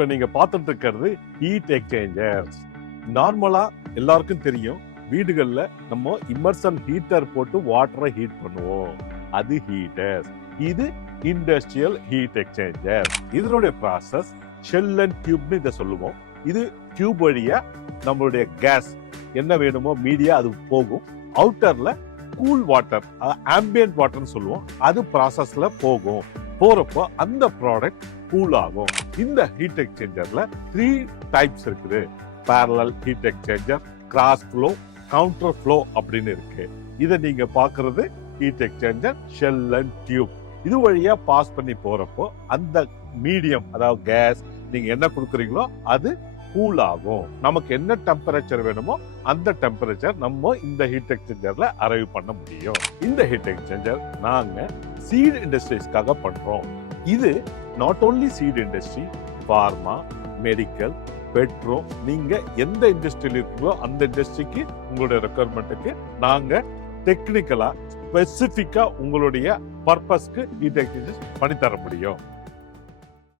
இப்ப நீங்க பார்த்துட்டு இருக்கிறது ஹீட் எக்ஸ்சேஞ்சர்ஸ். நார்மலா எல்லாருக்கும் தெரியும், வீடுகள்ல நம்ம இம்மர்சன் ஹீட்டர் போட்டு வாட்டரை ஹீட் பண்ணுவோம். அது ஹீட்டர். இது இண்டஸ்ட்ரியல் ஹீட் எக்ஸ்சேஞ்சர். இதனுடைய ப்ராசஸ் ஷெல் அண்ட் டியூப்னு இதை சொல்லுவோம். இது டியூப் வழியா நம்மளுடைய கேஸ் என்ன வேணுமோ மீடியா அது போகும். அவுட்டர்ல கூல் வாட்டர், ஆம்பியன்ட் வாட்டர்னு சொல்லுவோம், அது ப்ராசஸ்ல போகும். போறப்போ அந்த ப்ராடக்ட் கூல் ஆகும். இந்த ஹீட் எக்ஸ்சேஞ்சர்ல 3 டைப்ஸ் இருக்குது. Parallel heat exchanger, cross flow, counter flow அப்படின்னு இருக்கு. இதை நீங்க பாக்குறது heat exchanger shell and tube. இது வழியா பாஸ் பண்ணி போறப்போ அந்த மீடியம், அதாவது கேஸ் நீங்க என்ன கொடுக்குறீங்களோ அது கூல் ஆகும். நமக்கு என்ன டெம்பரேச்சர் வேணுமோ அந்த டெம்பரேச்சர் நம்ம இந்த ஹீட் எக்ஸ்சேஞ்சர்ல அரைவ் பண்ண முடியும். இந்த ஹீட் எக்ஸ்சேஞ்சர் நாங்க சீட் இண்டஸ்ட்ரீஸ்க்காக பண்றோம். இது not only seed industry, pharma, medical, petro, நீங்க எந்த இண்டஸ்ட்ரியில் இருக்கீங்களோ அந்த இண்டஸ்ட்ரிக்கு உங்களுடைய ரெக்குயர்மெண்ட்டுக்கு நாங்க டெக்னிக்கலா ஸ்பெசிபிக்கா உங்களுடைய பர்பஸ்க்கு ஹீட் எக்ஸ்சேஞ்சர்ஸ் பண்ணி தர முடியும்.